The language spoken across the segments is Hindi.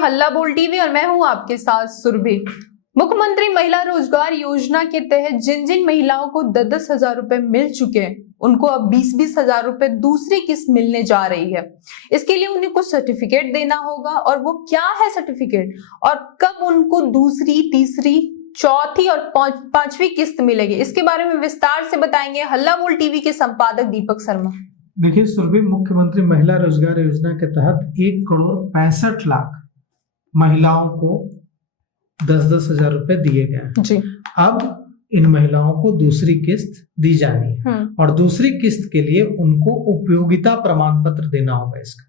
हल्ला बोल टीवी और मैं हूं आपके साथ सुरभि। मुख्यमंत्री महिला रोजगार योजना के तहत जिन जिन महिलाओं को 10,000 रुपए मिल चुके हैं उनको अब 20,000 रुपए दूसरी किस्त मिलने जा रही है। इसके लिए उन्हें कुछ सर्टिफिकेट देना होगा और वो क्या है सर्टिफिकेट और कब उनको दूसरी, तीसरी, चौथी और पांचवी किस्त मिलेगी, इसके बारे में विस्तार से बताएंगे हल्ला बोल टीवी के संपादक दीपक शर्मा। देखिए सुरभि, मुख्यमंत्री महिला रोजगार योजना के तहत 1,65,00,000 महिलाओं को 10,000 रुपए दिए गए जी। अब इन महिलाओं को दूसरी किस्त दी जानी है और दूसरी किस्त के लिए उनको उपयोगिता प्रमाण पत्र देना होगा। इसका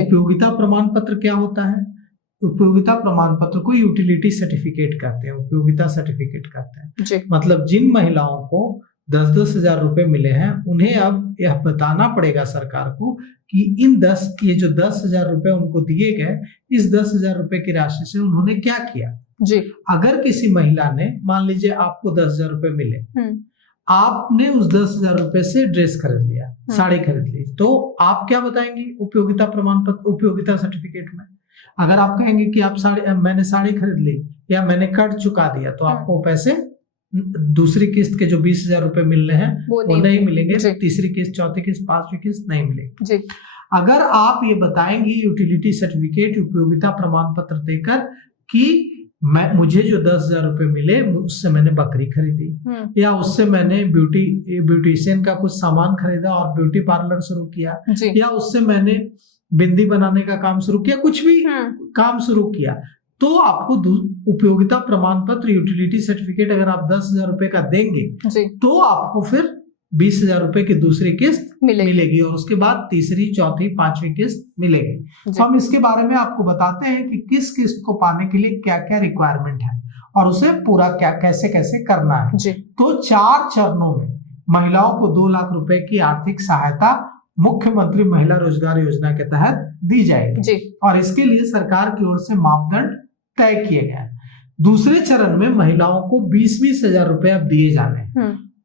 उपयोगिता प्रमाण पत्र क्या होता है? उपयोगिता प्रमाण पत्र को यूटिलिटी सर्टिफिकेट कहते हैं, उपयोगिता सर्टिफिकेट कहते हैं जी। मतलब जिन महिलाओं को 10,000 रुपए मिले हैं उन्हें अब यह बताना पड़ेगा सरकार को कि ये जो 10,000 रुपए उनको दिए गए, इस 10,000 रुपए की राशि से उन्होंने क्या किया जी। अगर किसी महिला ने, मान लीजिए आपको 10,000 रुपए मिले, आपने उस 10,000 रुपए से ड्रेस खरीद लिया, साड़ी खरीद ली, तो आप क्या बताएंगे उपयोगिता प्रमाण पत्र, उपयोगिता सर्टिफिकेट में? अगर आप कहेंगे कि मैंने साड़ी खरीद ली या मैंने कर्ज चुका दिया, तो आपको पैसे दूसरी किस्त के जो 20,000 रुपए मिल रहे हैं वो नहीं मिलेंगे। तीसरी किस्त, चौथी किस्त, पांचवी किस्त नहीं मिलेगी। अगर आप ये बताएंगे यूटिलिटी सर्टिफिकेट, उपयोगिता प्रमाण पत्र देकर कि मुझे जो 10,000 रुपए मिले उससे मैंने बकरी खरीदी या उससे मैंने ब्यूटिशियन का कुछ सामान खरीदा और ब्यूटी पार्लर शुरू किया या उससे मैंने बिंदी बनाने का काम शुरू किया, कुछ भी काम शुरू किया, तो आपको उपयोगिता प्रमाण पत्र, यूटिलिटी सर्टिफिकेट अगर आप 10,000 रुपए का देंगे तो आपको फिर 20,000 रुपए की दूसरी किस्त मिलेगी और उसके बाद तीसरी, चौथी, पांचवी किस्त मिलेगी। तो हम इसके बारे में आपको बताते हैं कि किस किस्त को पाने के लिए क्या क्या रिक्वायरमेंट है और उसे पूरा कैसे कैसे करना है। तो 4 चरणों में महिलाओं को 2 लाख रुपए की आर्थिक सहायता मुख्यमंत्री महिला रोजगार योजना के तहत दी जाएगी और इसके लिए सरकार की ओर से मापदंड तय किए गए हैं। दूसरे चरण में महिलाओं को 20,000 रुपए अब दिए जाने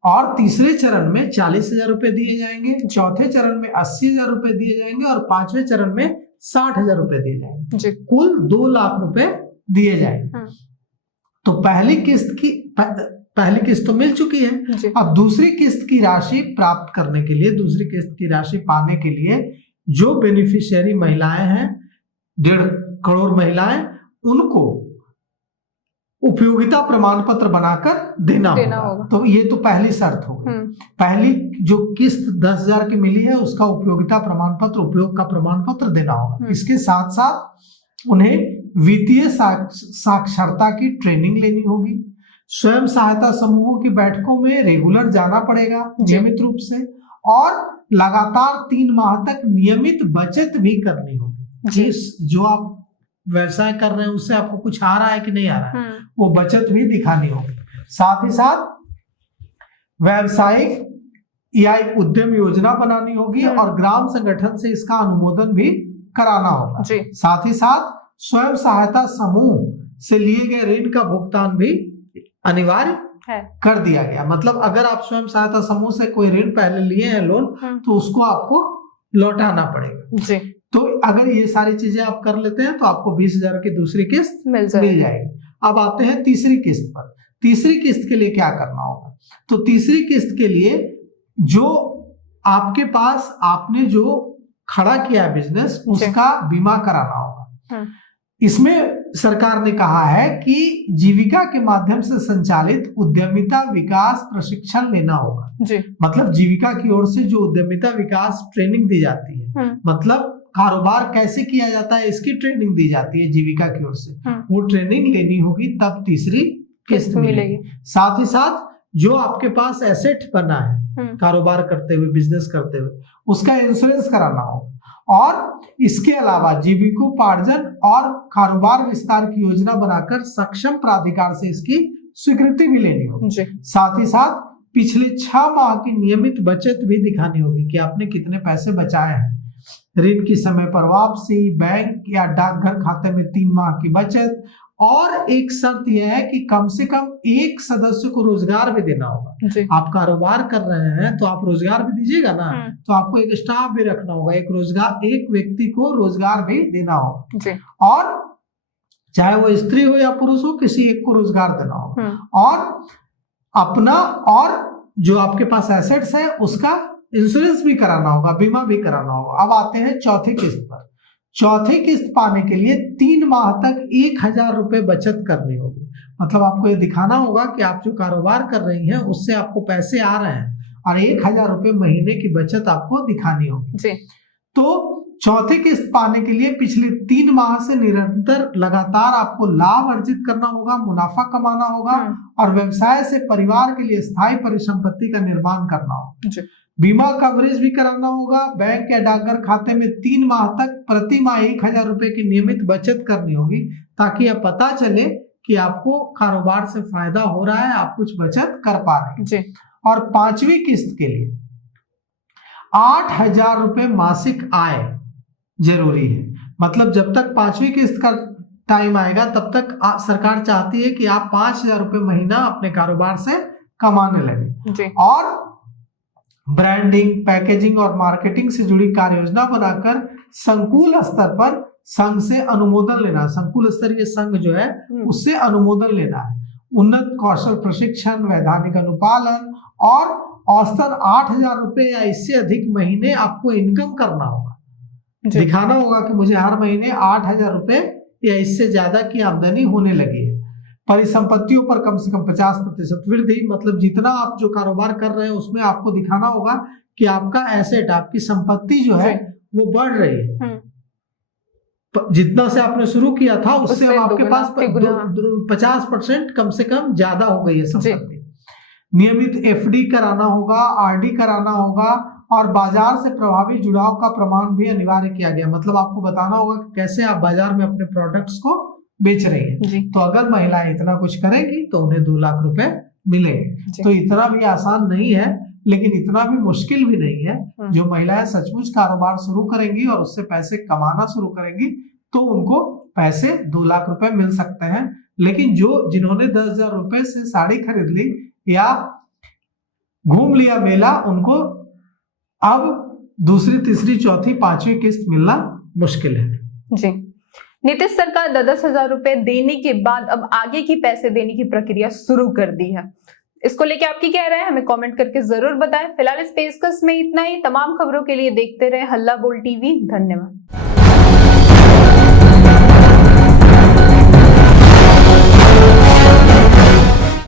और तीसरे चरण में 40,000 रुपए दिए जाएंगे, चौथे चरण में 80,000 रुपए दिए जाएंगे और पांचवें चरण में 60,000 रुपए दिए जाएंगे। कुल 2 लाख रुपए दिए जाएंगे। तो पहली किस्त तो मिल चुकी है। अब दूसरी किस्त की राशि प्राप्त करने के लिए, दूसरी किस्त की राशि पाने के लिए जो बेनिफिशियरी महिलाएं हैं, 1.5 करोड़ महिलाएं, उनको उपयोगिता प्रमाण पत्र बनाकर देना होगा। तो ये तो पहली शर्त हो गई। पहली जो किस्त 10,000 की मिली है उसका उपयोगिता प्रमाण पत्र, उपयोग का प्रमाण पत्र देना होगा। इसके साथ साथ उन्हें वित्तीय साक्षरता की ट्रेनिंग लेनी होगी, स्वयं सहायता समूहों की बैठकों में रेगुलर जाना पड़ेगा नियमित रूप से और लगातार 3 माह तक नियमित बचत भी करनी होगी। जो आप व्यवसाय कर रहे हैं उससे आपको कुछ आ रहा है कि नहीं आ रहा है, वो बचत भी दिखानी होगी। साथ ही साथ व्यावसायिक या उद्यम योजना बनानी होगी और ग्राम संगठन से इसका अनुमोदन भी कराना होगा। साथ ही साथ स्वयं सहायता समूह से लिए गए ऋण का भुगतान भी अनिवार्य कर दिया गया। मतलब अगर आप स्वयं सहायता समूह से कोई ऋण पहले लिए हैं, लोन, तो उसको आपको लौटाना पड़ेगा। तो अगर ये सारी चीजें आप कर लेते हैं तो आपको 20,000 की दूसरी किस्त मिल जाएगी। अब आते हैं तीसरी किस्त पर। तीसरी किस्त के लिए क्या करना होगा? तो तीसरी किस्त के लिए जो आपके पास, आपने जो खड़ा किया है बिजनेस, उसका बीमा कराना होगा। इसमें सरकार ने कहा है कि जीविका के माध्यम से संचालित उद्यमिता विकास प्रशिक्षण लेना होगा। मतलब जीविका की ओर से जो उद्यमिता विकास ट्रेनिंग दी जाती है, मतलब कारोबार कैसे किया जाता है इसकी ट्रेनिंग दी जाती है जीविका की ओर से, वो ट्रेनिंग लेनी होगी, तब तीसरी किस्त मिलेगी। साथ ही साथ जो आपके पास एसेट बना है कारोबार करते हुए, बिजनेस करते हुए, उसका इंश्योरेंस कराना होगा और इसके अलावा जीविकोपार्जन और कारोबार विस्तार की योजना बनाकर सक्षम प्राधिकार से इसकी स्वीकृति भी लेनी होगी। साथ ही साथ पिछले 6 माह की नियमित बचत भी दिखानी होगी कि आपने कितने पैसे बचाए हैं। ऋण की समय पर वापसी, बैंक या डाकघर खाते में 3 माह की बचत और एक शर्त यह है कि कम से कम एक सदस्य को रोजगार भी देना होगा। आप कारोबार कर रहे हैं तो आप रोजगार भी दीजिएगा ना, तो आपको एक स्टाफ भी रखना होगा, एक व्यक्ति को रोजगार भी देना होगा। और चाहे वो स्त्री हो या पुरुष हो, किसी एक को रोजगार देना होगा और अपना और जो आपके पास एसेट्स है उसका इंश्योरेंस भी कराना होगा, बीमा भी कराना होगा। अब आते हैं चौथी किस्त पर। चौथी किस्त पाने के लिए 3 माह तक 1000 रुपए बचत करनी होगी। मतलब आपको ये दिखाना होगा कि आप जो कारोबार कर रही हैं उससे आपको पैसे आ रहे हैं और 1000 रुपए महीने की बचत आपको दिखानी होगी जी। तो चौथी किस्त पाने के लिए पिछले 3 माह से निरंतर लगातार आपको लाभ अर्जित करना होगा, मुनाफा कमाना होगा और व्यवसाय से परिवार के लिए स्थायी परिसंपत्ति का निर्माण करना होगा। बीमा कवरेज भी कराना होगा। बैंक या डाकघर खाते में 3 माह तक प्रति माह 1000 रुपए की नियमित बचत करनी होगी ताकि यह पता चले कि आपको कारोबार से फायदा हो रहा है, आप कुछ बचत कर पा रहे हैं। और 5वीं किस्त के लिए 8000 रुपए मासिक आय जरूरी है। मतलब जब तक 5वीं किस्त का टाइम आएगा तब तक सरकार चाहती है कि आप 5000 रुपए महीना अपने कारोबार से कमाने लगे और ब्रांडिंग, पैकेजिंग और मार्केटिंग से जुड़ी कार्य योजना बनाकर संकुल स्तर पर संघ से अनुमोदन लेना। संकुल स्तरीय संघ जो है उससे अनुमोदन लेना है। उन्नत कौशल प्रशिक्षण, वैधानिक अनुपालन और औसतन 8000 रुपए या इससे अधिक महीने आपको इनकम करना होगा। दिखाना होगा कि मुझे हर महीने 8000 रुपए या इससे ज्यादा की आमदनी होने लगी है। परिसंपत्तियों पर कम से कम 50% वृद्धि। मतलब जितना आप जो कारोबार कर रहे हैं उसमें आपको दिखाना होगा कि आपका एसेट, आपकी संपत्ति जो है वो बढ़ रही है। जितना से आपने शुरू किया था उससे अब आपके पास 50% कम से कम ज्यादा हो गई है संपत्ति। नियमित एफडी कराना होगा, आरडी कराना होगा और बाजार से प्रभावी जुड़ाव का प्रमाण भी अनिवार्य किया गया। मतलब आपको बताना होगा कि कैसे आप बाजार में अपने प्रोडक्ट्स को बेच रही हैं। तो अगर महिलाएं इतना कुछ करेंगी तो उन्हें 2 लाख रुपए मिलेंगे। तो इतना भी आसान नहीं है लेकिन इतना भी मुश्किल भी नहीं है। जो महिलाएं सचमुच कारोबार शुरू करेंगी और उससे पैसे कमाना शुरू करेंगी तो उनको पैसे 2 लाख रुपए मिल सकते हैं। लेकिन जिन्होंने 10,000 रुपए से साड़ी खरीद ली या घूम लिया मेला, उनको अब दूसरी, तीसरी, चौथी, 5वीं किस्त मिलना मुश्किल है। जी। नीतीश सरकार 10,000 रुपए देने के बाद अब आगे की पैसे देने की प्रक्रिया शुरू कर दी है। इसको लेके आपकी क्या राय है हमें कमेंट करके जरूर बताएं। फिलहाल इस पेशकश में इतना ही। तमाम खबरों के लिए देखते रहे हल्ला बोल टीवी। धन्यवाद।